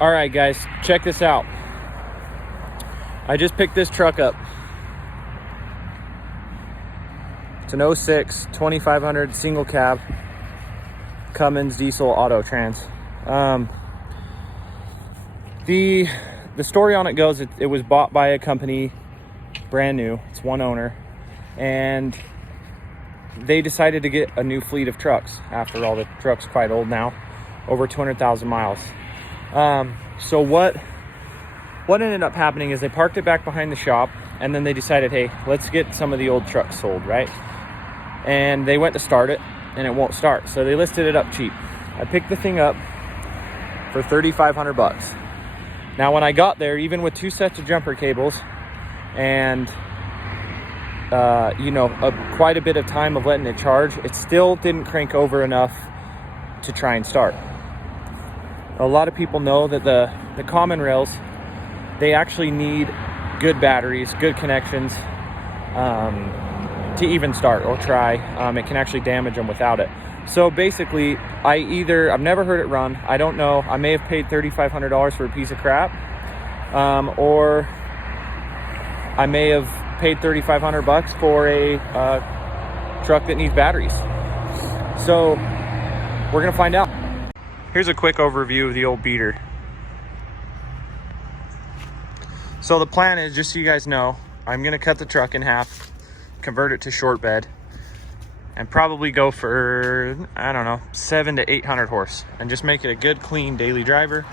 All right, guys, check this out. I just picked this truck up. It's an 06 2500 single cab Cummins diesel auto trans. The story on it goes, it was bought by a company, brand new. It's one owner, and they decided to get a new fleet of trucks. After all, the truck's quite old now, over 200,000 miles. So what ended up happening is they parked it back behind the shop, and then they decided, hey, let's get some of the old trucks sold, right? And they went to start it, and it won't start. So they listed it up cheap. I picked the thing up for $3,500. Now, when I got there, even with 2 sets of jumper cables and quite a bit of time of letting it charge, it still didn't crank over enough to try and start. A lot of people know that the common rails, they actually need good batteries, good connections to even start or try. It can actually damage them without it. So basically, I've never heard it run. I don't know. I may have paid $3,500 for a piece of crap, or I may have paid $3,500 for a truck that needs batteries. So we're gonna find out. Here's a quick overview of the old beater. So the plan is, just so you guys know, I'm gonna cut the truck in half, convert it to short bed, and probably go for, I don't know, 700 to 800 horse, and just make it a good, clean daily driver.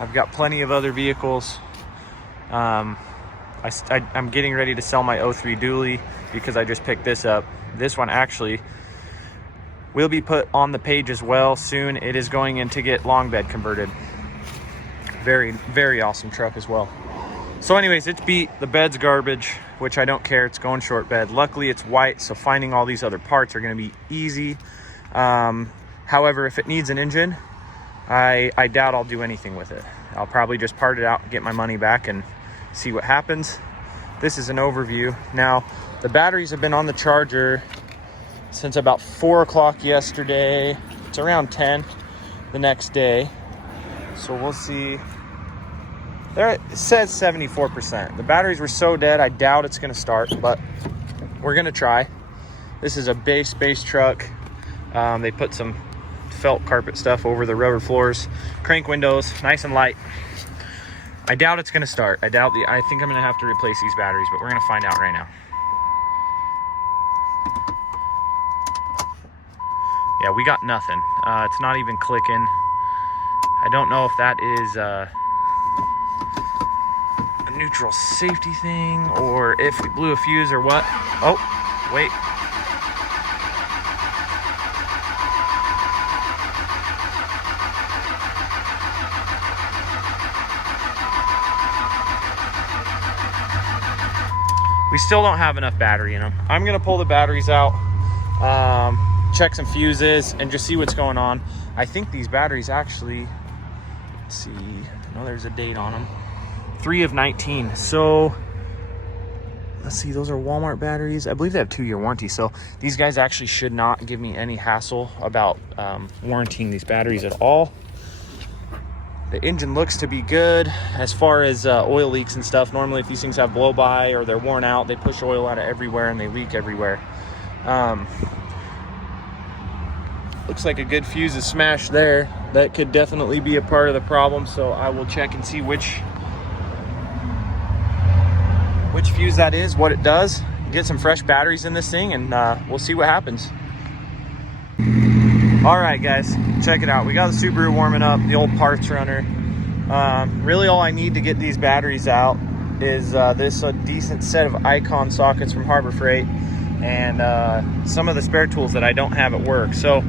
I've got plenty of other vehicles. I'm getting ready to sell my 03 dually because I just picked this up. This one actually will be put on the page as well soon. It is going in to get long bed converted. Very, very awesome truck as well. So anyways, it's beat. The bed's garbage, which I don't care. It's going short bed. Luckily, it's white, so finding all these other parts are going to be easy. However, if it needs an engine, I doubt I'll do anything with it. I'll probably just part it out, get my money back, and see what happens. This is an overview. Now, the batteries have been on the charger since about 4 o'clock yesterday. It's around 10 the next day. So we'll see. There it says 74%. The batteries were so dead, I doubt it's gonna start, but we're gonna try. This is a base truck. They put some felt carpet stuff over the rubber floors, crank windows, nice and light. I doubt it's gonna start. I think I'm gonna have to replace these batteries, but we're gonna find out right now. Yeah, we got nothing. It's not even clicking. I don't know if that is a neutral safety thing, or if we blew a fuse or what. Oh, wait. We still don't have enough battery in them. I'm gonna pull the batteries out, check some fuses, and just see what's going on. I think these batteries actually, let's see, I know there's a date on them. 3 of 19. So let's see, those are Walmart batteries. I believe they have 2-year warranty. So these guys actually should not give me any hassle about warranting these batteries at all. The engine looks to be good as far as oil leaks and stuff. Normally, if these things have blow by or they're worn out, they push oil out of everywhere and they leak everywhere. Looks like a good fuse is smashed there. That could definitely be a part of the problem. So I will check and see which fuse that is, what it does. Get some fresh batteries in this thing, and we'll see what happens. All right, guys, check it out. We got the Subaru warming up, the old parts runner. Really all I need to get these batteries out is this decent set of Icon sockets from Harbor Freight, and some of the spare tools that I don't have at work. So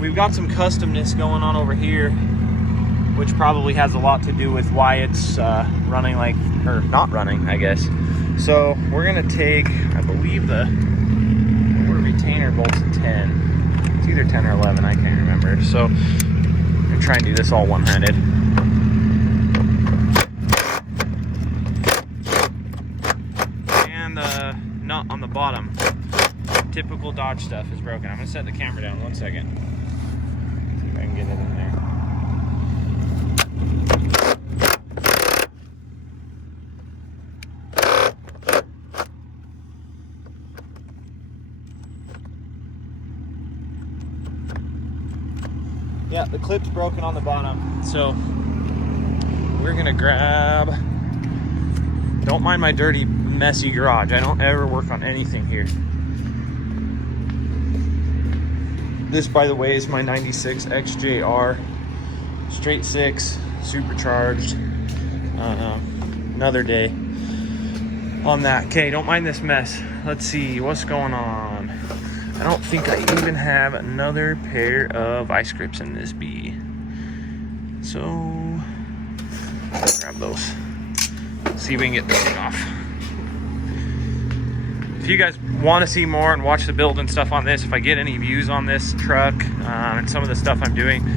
we've got some customness going on over here, which probably has a lot to do with why it's running like, or not running, I guess. So we're gonna take, I believe the retainer bolt's a 10. It's either 10 or 11, I can't remember. So I'm gonna try and do this all one-handed. And the nut on the bottom, typical Dodge stuff, is broken. I'm gonna set the camera down 1 second. See if I can get it in there. Yeah, the clip's broken on the bottom, so we're gonna grab, don't mind my dirty, messy garage. I don't ever work on anything here. This, by the way, is my 96 XJR, straight six, supercharged. Another day on that. Okay, don't mind this mess. Let's see what's going on. I don't think I even have another pair of ice grips in this bee. So, grab those. See if we can get this thing off. If you guys want to see more and watch the build and stuff on this, if I get any views on this truck and some of the stuff I'm doing,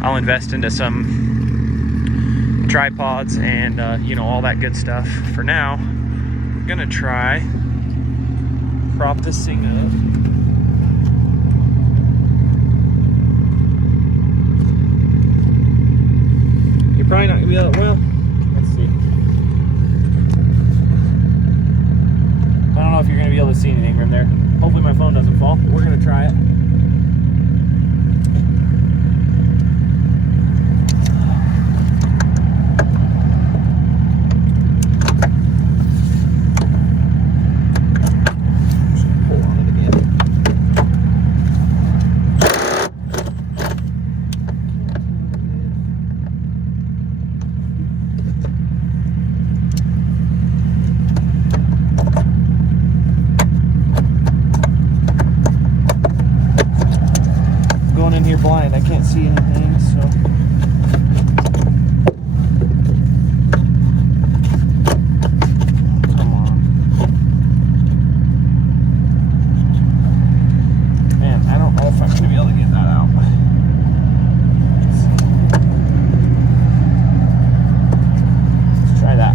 I'll invest into some tripods and you know, all that good stuff. For now, I'm gonna try prop this thing up. Probably not gonna be able to, well, let's see. I don't know if you're gonna be able to see anything from there. Hopefully my phone doesn't fall, but we're gonna try it. Blind, I can't see anything, so come on, man. I don't know if I'm gonna be able to get that out. Let's try that.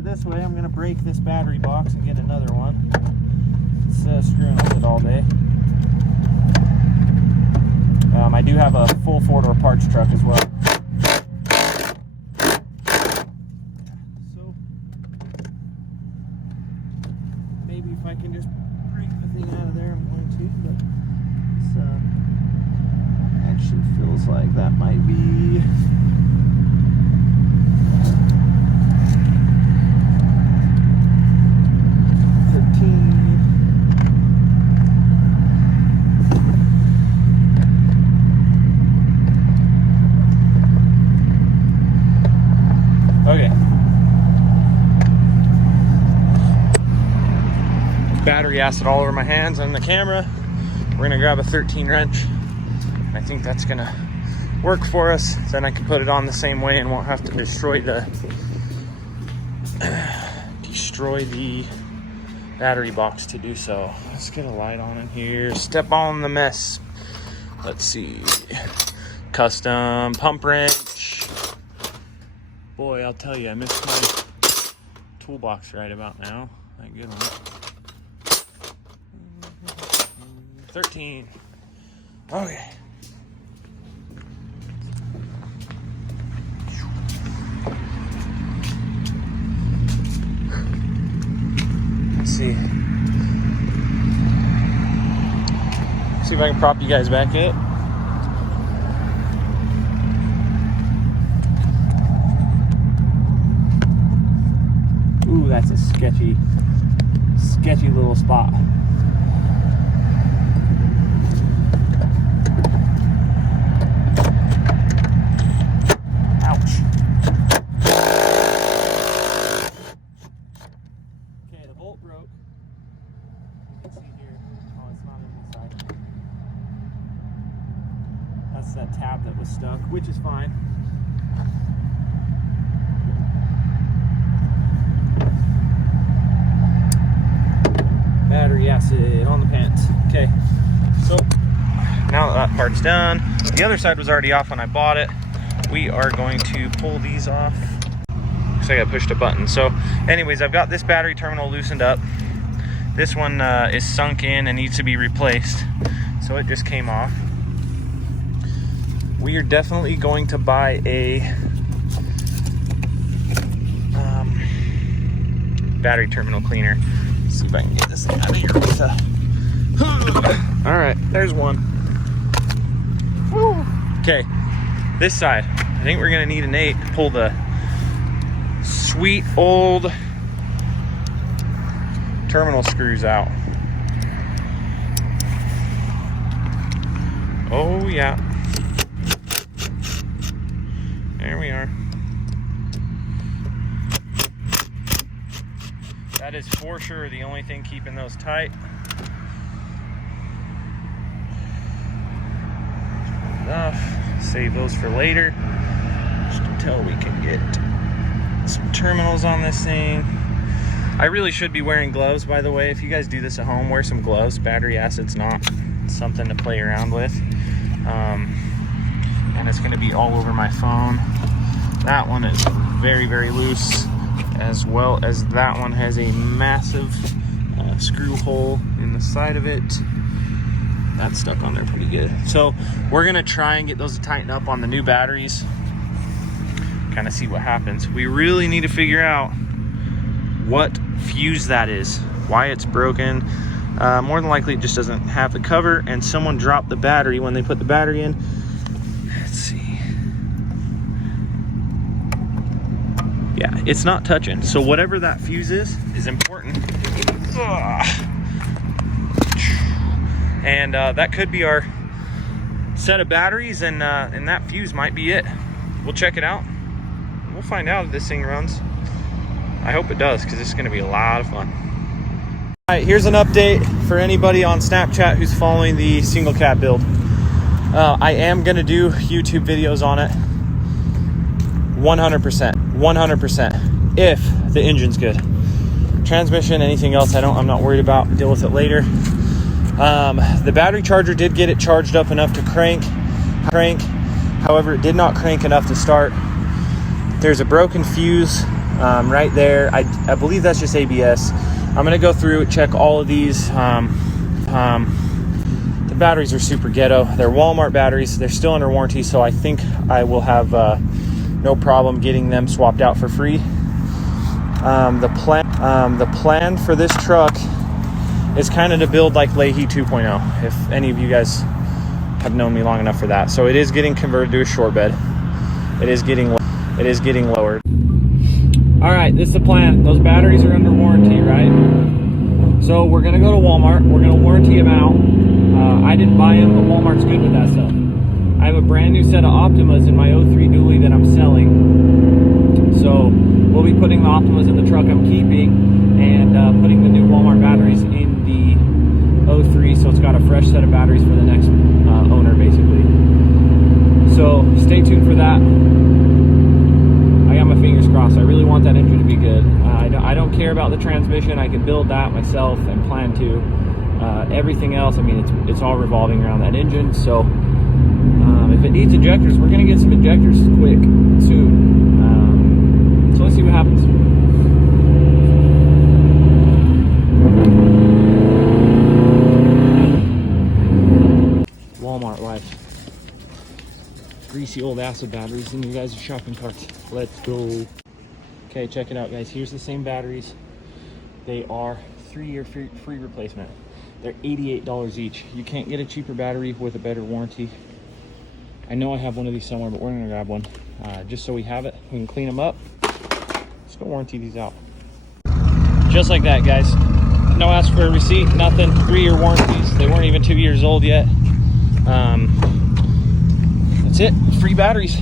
This way, I'm gonna break this battery box and get another one instead of screwing with it all day. I do have a full 4-door parts truck as well. So maybe if I can just break the thing out of there, I'm going to. But this actually feels like that might be. Okay. Battery acid all over my hands and the camera. We're gonna grab a 13 wrench. I think that's gonna work for us. Then I can put it on the same way and won't have to destroy the battery box to do so. Let's get a light on in here. Step on the mess. Let's see. Custom pump wrench. Boy, I'll tell you, I missed my toolbox right about now. That good one. 13. Okay. Let's see. See if I can prop you guys back up. Ooh, that's a sketchy little spot. Ouch. Okay, the bolt broke. You can see here. Oh, it's not on this side. That's that tab that was stuck, which is fine. Battery acid on the pants. Okay, so Now that part's done, the other side was already off when I bought it. We are going to pull these off. So I pushed a button. So anyways, I've got this battery terminal loosened up. This one is sunk in and needs to be replaced. So it just came off. We are definitely going to buy a battery terminal cleaner. Let's see if I can get this thing out of here with all right, there's one. Woo. Okay, this side. I think we're gonna need an 8 to pull the sweet old terminal screws out. Oh yeah. There we are. That is for sure the only thing keeping those tight. Save those for later, just until we can get some terminals on this thing. I really should be wearing gloves, by the way. If you guys do this at home, wear some gloves. Battery acid's not something to play around with. And it's going to be all over my phone. That one is very, very loose, as well as that one has a massive screw hole in the side of it. That's stuck on there pretty good. So we're gonna try and get those to tighten up on the new batteries, kind of see what happens. We really need to figure out what fuse that is, why it's broken. More than likely it just doesn't have the cover, and someone dropped the battery when they put the battery in. Let's see. Yeah, it's not touching. So whatever that fuse is important. Ugh. And that could be our set of batteries, and that fuse might be it. We'll check it out. We'll find out if this thing runs. I hope it does, because this is going to be a lot of fun. All right, here's an update for anybody on Snapchat who's following the single cab build. I am going to do YouTube videos on it. 100%. 100%. If the engine's good. Transmission, anything else, I'm not worried about. Deal with it later. The battery charger did get it charged up enough to crank. However, it did not crank enough to start. There's a broken fuse right there. I believe that's just ABS. I'm gonna go through, check all of these. The batteries are super ghetto. They're Walmart batteries. They're still under warranty, so I think I will have no problem getting them swapped out for free. The plan for this truck is kind of to build like Leahy 2.0, if any of you guys have known me long enough for that. So it is getting converted to a short bed. It is getting lowered. All right, this is the plan. Those batteries are under warranty, right? So we're gonna go to Walmart. We're gonna warranty them out. I didn't buy them, but Walmart's good with that stuff. I have a brand new set of Optimas in my 03 dually that I'm selling. So we'll be putting the Optimas in the truck I'm keeping, and putting the new Walmart batteries in the 03, so it's got a fresh set of batteries for the next owner, basically. So stay tuned for that. I got my fingers crossed. I really want that engine to be good. I don't care about the transmission. I can build that myself and plan to. Everything else, I mean, it's all revolving around that engine. So if it needs injectors, we're gonna get some injectors quick, soon. So let's see what happens. Walmart life. Greasy old acid batteries in your guys' shopping carts. Let's go. Okay, check it out, guys. Here's the same batteries. They are 3-year free replacement. They're $88 each. You can't get a cheaper battery with a better warranty. I know I have one of these somewhere, but we're gonna grab one just so we have it. We can clean them up. Let's go warranty these out. Just like that, guys. No ask for a receipt, nothing. 3-year warranties. They weren't even 2 years old yet. That's it. Free batteries.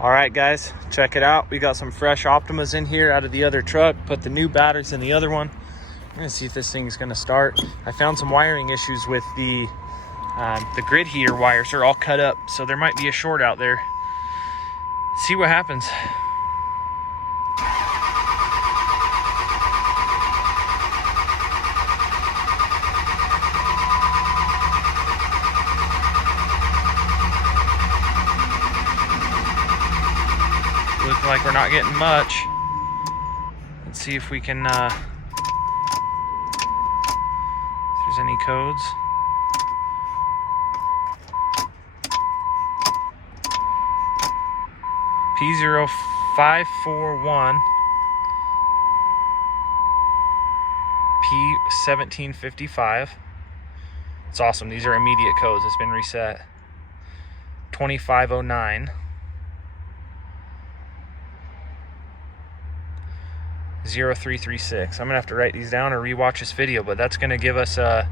All right, guys, check it out. We got some fresh Optimas in here out of the other truck. Put the new batteries in the other one. We're gonna see if this thing's gonna start. I found some wiring issues with the grid heater wires are all cut up, so there might be a short out there. See what happens. looking like we're not getting much. Let's see if we can, if there's any codes. P0541, P1755. It's awesome. These are immediate codes. It's been reset. 2509. 0336. I'm gonna have to write these down or rewatch this video, but that's gonna give us an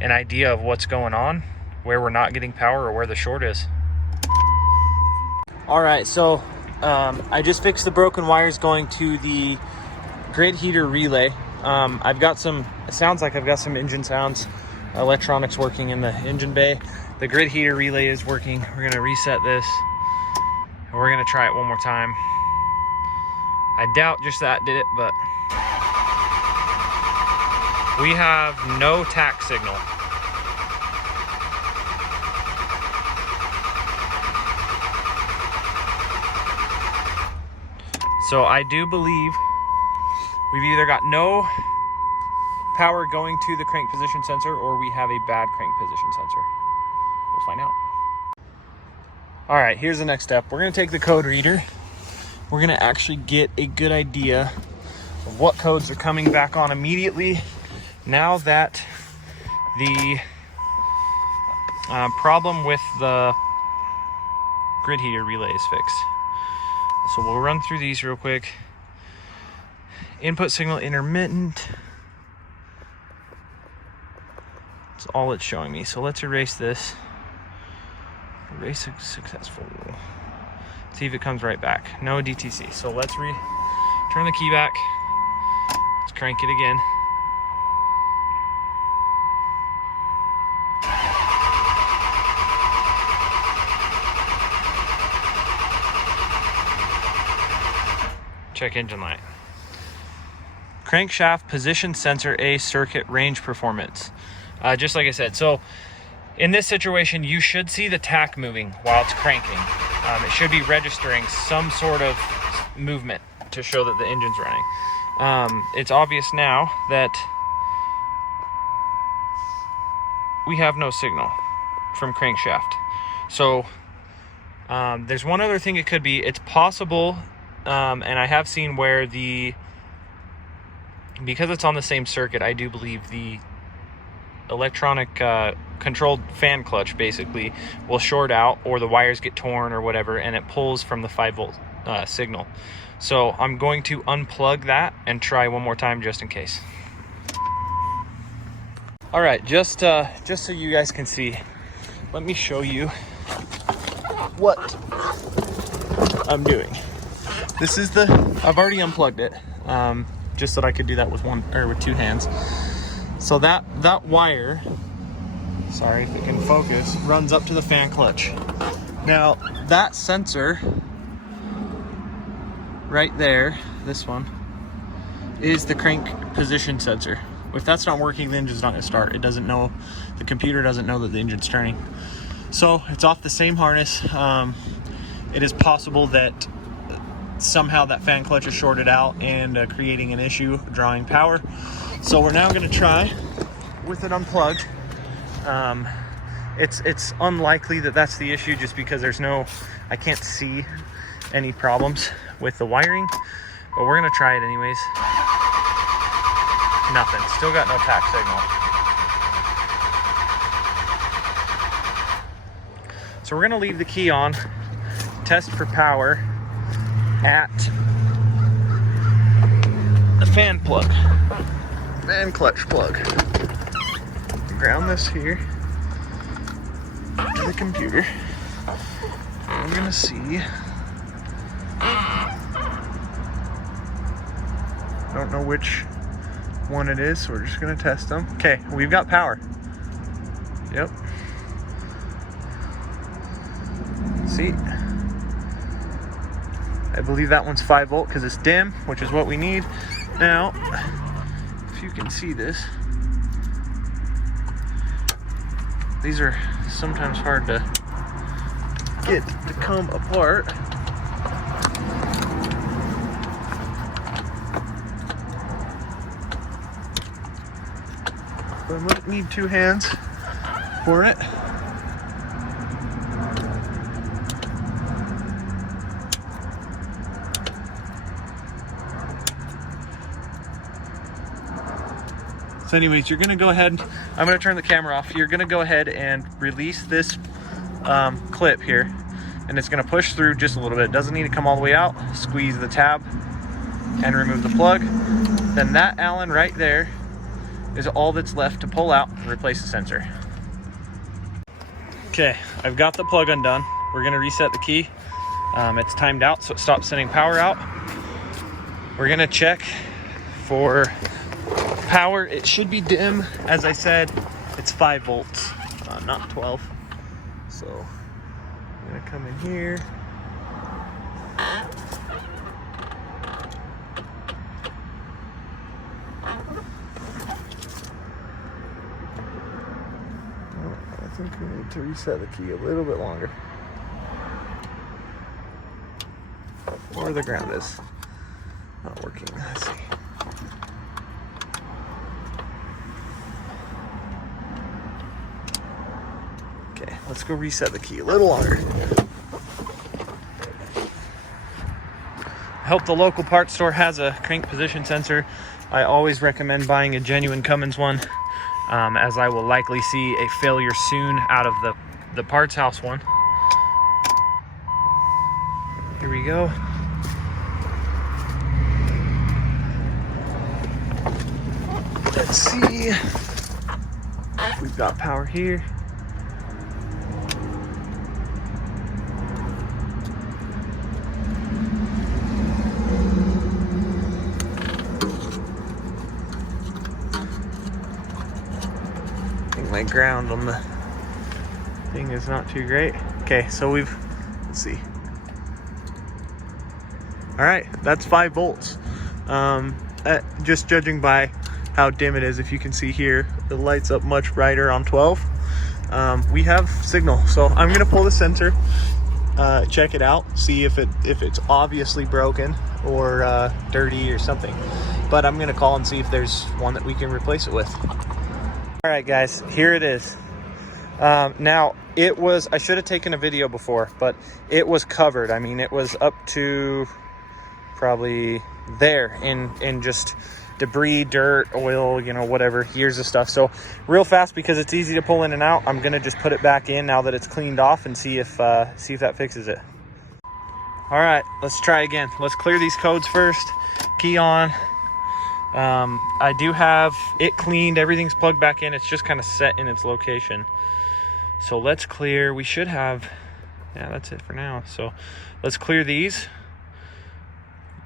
idea of what's going on, where we're not getting power or where the short is. All right, so I just fixed the broken wires going to the grid heater relay. I've got some, it sounds like I've got some engine sounds, electronics working in the engine bay. The grid heater relay is working. We're gonna reset this and we're gonna try it one more time. I doubt just that did it, but we have no tack signal. So I do believe we've either got no power going to the crank position sensor or we have a bad crank position sensor. We'll find out. All right, here's the next step. We're gonna take the code reader. We're gonna actually get a good idea of what codes are coming back on immediately now that the problem with the grid heater relay is fixed. So we'll run through these real quick. Input signal intermittent. That's all it's showing me. So let's erase this. Erase successful. See if it comes right back. No DTC. So let's turn the key back. Let's crank it again. Check engine light. Crankshaft position sensor A circuit range performance. Just like I said, so in this situation, you should see the tack moving while it's cranking. It should be registering some sort of movement to show that the engine's running. It's obvious now that we have no signal from crankshaft. So there's one other thing it could be. It's possible, and I have seen where because it's on the same circuit, I do believe the electronic controlled fan clutch basically will short out, or the wires get torn or whatever, and it pulls from the 5-volt signal. So I'm going to unplug that and try one more time just in case. All right, just so you guys can see, let me show you what I'm doing. This is I've already unplugged it, just so that I could do that with with two hands. So that wire, sorry if it can focus, runs up to the fan clutch. Now that sensor right there, this one, is the crank position sensor. If that's not working, the engine's not gonna start. It doesn't know, the computer doesn't know that the engine's turning. So it's off the same harness. It is possible that somehow that fan clutch is shorted out and creating an issue drawing power. So we're now going to try with it unplugged. It's unlikely that that's the issue, just because I can't see any problems with the wiring, but we're going to try it anyways. Nothing. Still got no tack signal. So we're going to leave the key on, test for power at the fan plug, fan clutch plug. Ground this here to the computer. We're gonna see. Don't know which one it is, so we're just gonna test them. Okay, we've got power. Yep. See? I believe that one's 5-volt because it's dim, which is what we need. Now, if you can see this, these are sometimes hard to get to come apart. So I might need 2 hands for it. So anyways, you're gonna go ahead, I'm gonna turn the camera off. You're gonna go ahead and release this clip here, and it's gonna push through just a little bit. It doesn't need to come all the way out. Squeeze the tab and remove the plug. Then that Allen right there is all that's left to pull out and replace the sensor. Okay, I've got the plug undone. We're gonna reset the key. It's timed out, so it stops sending power out. We're gonna check for power. It should be dim. As I said, it's 5 volts, not 12. So I'm gonna come in here. I think we need to reset the key a little bit longer. Or the ground is not working. Let's see. Okay, let's go reset the key a little longer. I hope the local parts store has a crank position sensor. I always recommend buying a genuine Cummins one, as I will likely see a failure soon out of the parts house one. Here we go. Let's see if we've got power here. I think my ground on the thing is not too great. Okay, so let's see. All right, that's 5 volts. Just judging by how dim it is, if you can see here, it lights up much brighter on 12. We have signal, so I'm gonna pull the sensor, check it out, see if it's obviously broken or dirty or something. But I'm gonna call and see if there's one that we can replace it with. All right, guys, here it is. Now I should have taken a video before, but it was covered. I mean, it was up to probably there in just debris, dirt, oil, you know, whatever, years of stuff. So real fast, because it's easy to pull in and out, I'm gonna just put it back in now that it's cleaned off and see if that fixes it. All right, let's try again. Let's clear these codes first. Key on. I do have it cleaned. Everything's plugged back in. It's just kind of set in its location. So let's clear. We should have, yeah, that's it for now. So let's clear these.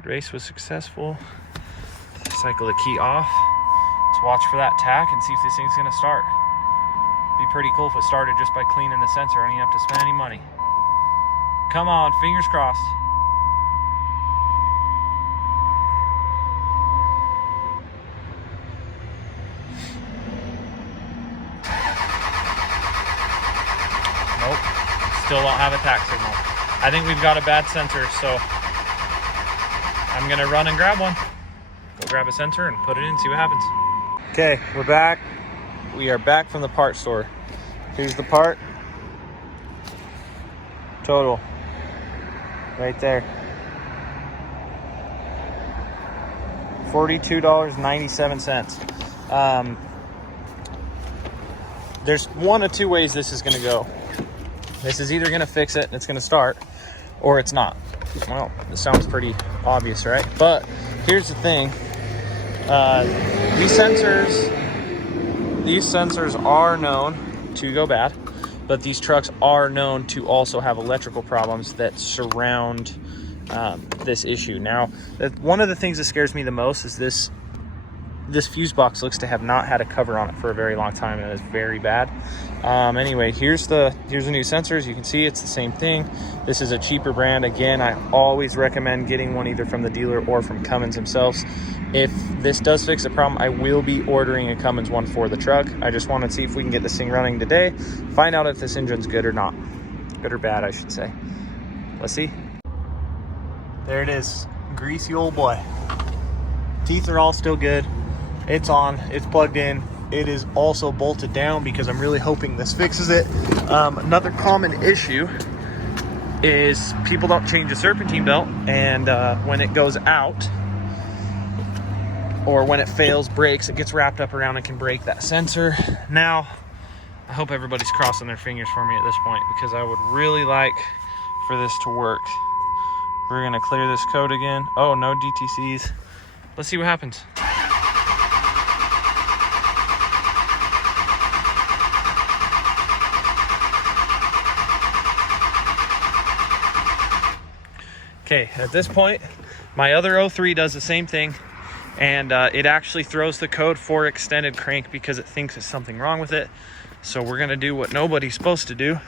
Race was successful. Cycle the key off. Let's watch for that tack and see if this thing's gonna start. Be pretty cool if it started just by cleaning the sensor. I don't even have to spend any money. Come on, fingers crossed. Nope, still don't have a tack signal. I think we've got a bad sensor, so I'm gonna run and grab one. Go grab a sensor and put it in, see what happens. Okay, we're back. We are back from the part store. Here's the part. Total. Right there. $42.97. There's one of two ways this is gonna go. This is either gonna fix it and it's gonna start, or it's not. Well, this sounds pretty obvious, right? But here's the thing. These sensors are known to go bad, but these trucks are known to also have electrical problems that surround this issue. Now, one of the things that scares me the most is this fuse box looks to have not had a cover on it for a very long time, and it's very bad. Anyway, here's the new sensors. You can see it's the same thing. This is a cheaper brand. Again, I always recommend getting one either from the dealer or from Cummins themselves. If this does fix the problem, I will be ordering a Cummins one for the truck. I just want to see if we can get this thing running today, find out if this engine's good or not. Good or bad, I should say. Let's see. There it is, greasy old boy. Teeth are all still good. It's on, it's plugged in. it is also bolted down because I'm really hoping this fixes it. Another common issue is people don't change the serpentine belt, and when it goes out or when it fails, breaks, it gets wrapped up around and can break that sensor. Now, I hope everybody's crossing their fingers for me at this point, because I would really like for this to work. We're gonna clear this code again. Oh, no DTCs. Let's see what happens. Okay, at this point, my other 03 does the same thing, and it actually throws the code for extended crank because it thinks there's something wrong with it. So we're gonna do what nobody's supposed to do.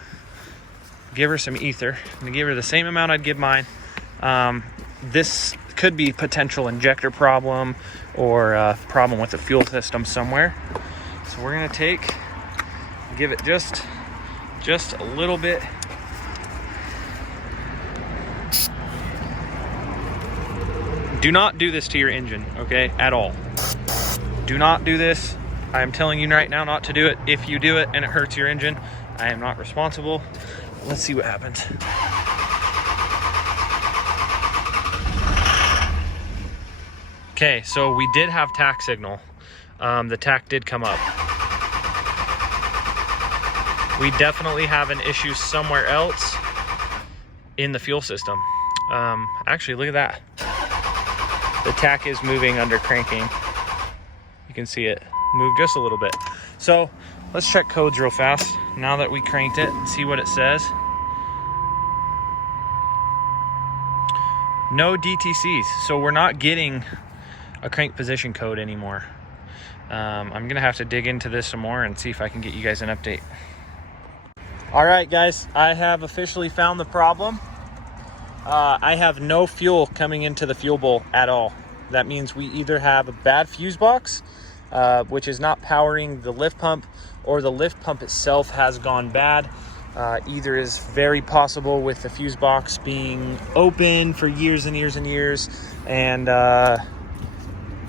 Give her some ether. I'm gonna give her the same amount I'd give mine. This could be potential injector problem or a problem with the fuel system somewhere. So we're gonna give it just a little bit. Do not do this to your engine, okay, at all. Do not do this. I'm telling you right now not to do it. If you do it and it hurts your engine, I am not responsible. Let's see what happens. Okay, so we did have tach signal. The tach did come up. We definitely have an issue somewhere else in the fuel system. Actually, look at that. The tach is moving under cranking. You can see it move just a little bit. So let's check codes real fast now that we cranked it and see what it says. No DTCs, so we're not getting a crank position code anymore. I'm gonna have to dig into this some more and see if I can get you guys an update. All right, guys, I have officially found the problem. I have no fuel coming into the fuel bowl at all. That means we either have a bad fuse box, which is not powering the lift pump, or the lift pump itself has gone bad. Either is very possible with the fuse box being open for years and years and years, and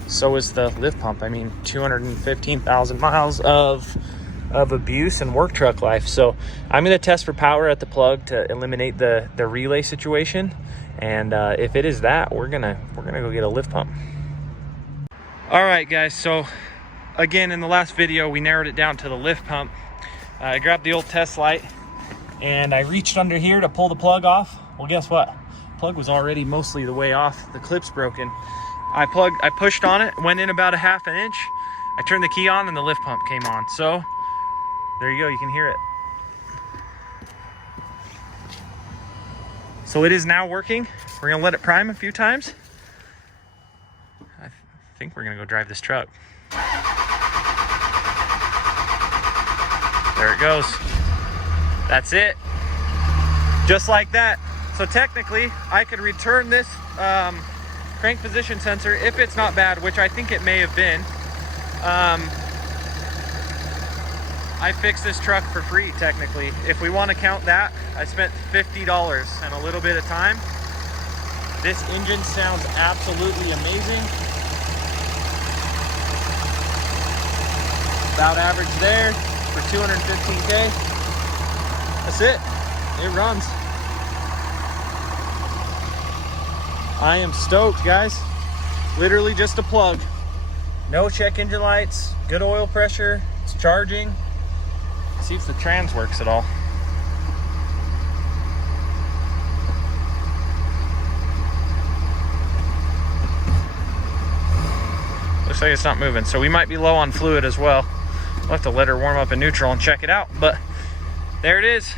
so is the lift pump. I mean, 215,000 miles of abuse and work truck life. So I'm going to test for power at the plug to eliminate the relay situation, and if it is that, we're gonna go get a lift pump. All right, guys, so again, in the last video we narrowed it down to the lift pump. I grabbed the old test light and I reached under here to pull the plug off. Well, guess what? Plug was already mostly the way off. The clip's broken. I pushed on it, went in about a ½ inch. I turned the key on and the lift pump came on. So there you go, you can hear it. So it is now working. We're gonna let it prime a few times. I think we're gonna go drive this truck. There it goes. That's it. Just like that. So technically, I could return this crank position sensor if it's not bad, which I think it may have been. I fixed this truck for free, technically. If we want to count that, I spent $50 and a little bit of time. This engine sounds absolutely amazing. About average there for 215K. That's it. It runs. I am stoked, guys. Literally just a plug. No check engine lights, good oil pressure, it's charging. See if the trans works at all. Looks like it's not moving, so we might be low on fluid as well. We'll have to let her warm up in neutral and check it out, but there it is.